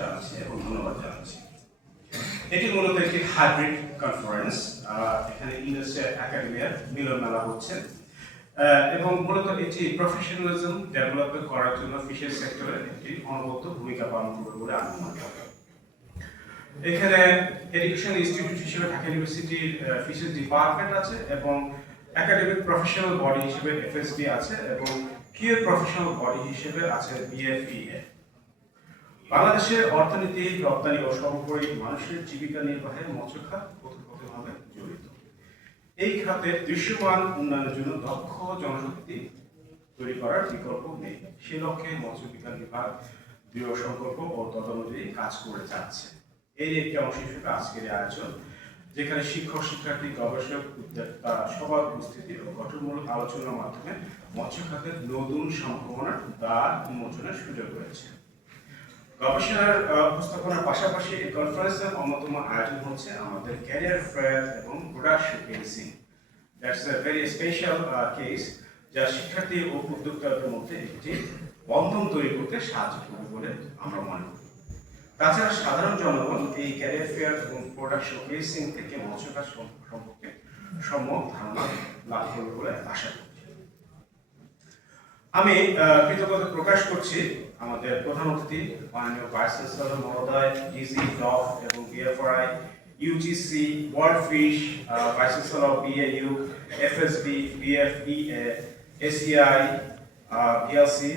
জানাচ্ছি এবং ধন্যবাদ জানাচ্ছি। এটি মূলত একটি হাইব্রিড কনফারেন্স। এখানে ইন্ডাস্ট্রিয়াল একাডেমিয়ার মিলন মেলা হচ্ছে এবং মূলত এটি প্রফেশনালিজম ডেভেলপ করার জন্য ফিশারি সেক্টরে একটি অনবদ্য ভূমিকা পালন করবে বলে আমি মনে করি। এখানে এডুকেশন ইনস্টিটিউট হিসেবে ঢাকা ইউনিভার্সিটির ফিশারি ডিপার্টমেন্ট আছে এবং একাডেমিক প্রফেশনাল বডি হিসেবে এফএসবি আছে এবং পিয়ার প্রফেশনাল বডি হিসেবে আছে বিএফইএ। বাংলাদেশের অর্থনীতি, রপ্তানি ও সর্বোপরি মানুষের জীবিকা নির্বাহে মৎস্য খাত ওতপ্রোতভাবে জড়িত। এই খাতের দৃশ্যমান উন্নয়নের জন্য দক্ষ জনশক্তি তৈরি করার বিকল্প নেই। সে লক্ষ্যে মৎস্য বিজ্ঞান বিভাগ দৃঢ় সংকল্প ও তদনুযায়ী কাজ করে যাচ্ছে। এই একটি অংশ হিসেবে আজকের আয়োজন, যেখানে শিক্ষক, শিক্ষার্থী, গবেষক, উদ্যোক্তা সবার উপস্থিতি ও গঠনমূলক আলোচনার মাধ্যমে মৎস্য খাতের নতুন সম্ভাবনার দ্বার উন্মোচনের সুযোগ রয়েছে। গবেষণার উপস্থাপনার পাশাপাশি এই কনফারেন্সের অন্যতম আয়োজন হচ্ছে আমাদের ক্যারিয়ার ফেয়ার এবং product showcasing. That's a very special case, যা শিক্ষার্থী ও উদ্যোক্তাদের মধ্যে একটি বন্ধন তৈরি করতে সাহায্য করবে বলে আমরা মনে করি। তাছাড়া সাধারণ জনগণ এই ক্যারিয়ার ফেয়ার এবং প্রোডাক্ট শোকেসিং থেকে মৎস্য চাষ সম্পর্কে সম্যক ধারণা লাভ করবে বলে আশা করি। আমি কৃতজ্ঞতা প্রকাশ করছি আমাদের প্রধান অতিথি মাননীয় ভাইস চ্যান্সেলর মহোদয়, ডিজি ডফ এবং BFRI, UGC, World Fish, vice chancellor BAU, FSB, BFEA, ACI, BLC,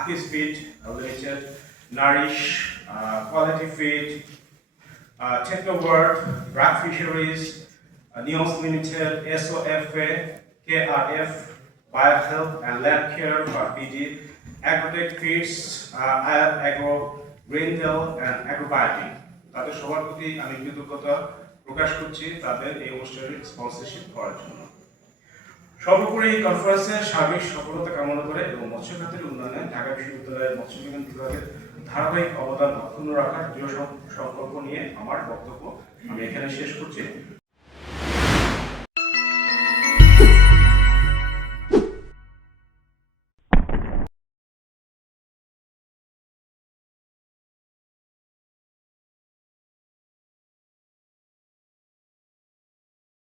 আকিস feed limited, Nourish, quality feed, টেকনোওয়ার্ড, ব্র্যাক ফিশারিজ, নিওস limited, SOFA, KRF, BioHealth and Lab Care for PD, Agrotech Feeds, Ayat Agro, Greendale and Agrobiotic. তাদের সবার প্রতি আমি কৃতজ্ঞতা প্রকাশ করছি তাদের এই অনুষ্ঠানের স্পন্সরশিপ করার জন্য। সর্বোপরি কনফারেন্সের সার্বিক সফলতা কামনা করে এবং মৎস্য খাতের উন্নয়নে ঢাকা বিশ্ববিদ্যালয়ের মৎস্য বিজ্ঞান বিভাগের ধারাবাহিক অবদান অক্ষুণ্ণ রাখার দৃঢ় সংকল্প নিয়ে আমার বক্তব্য আমি এখানে শেষ করছি।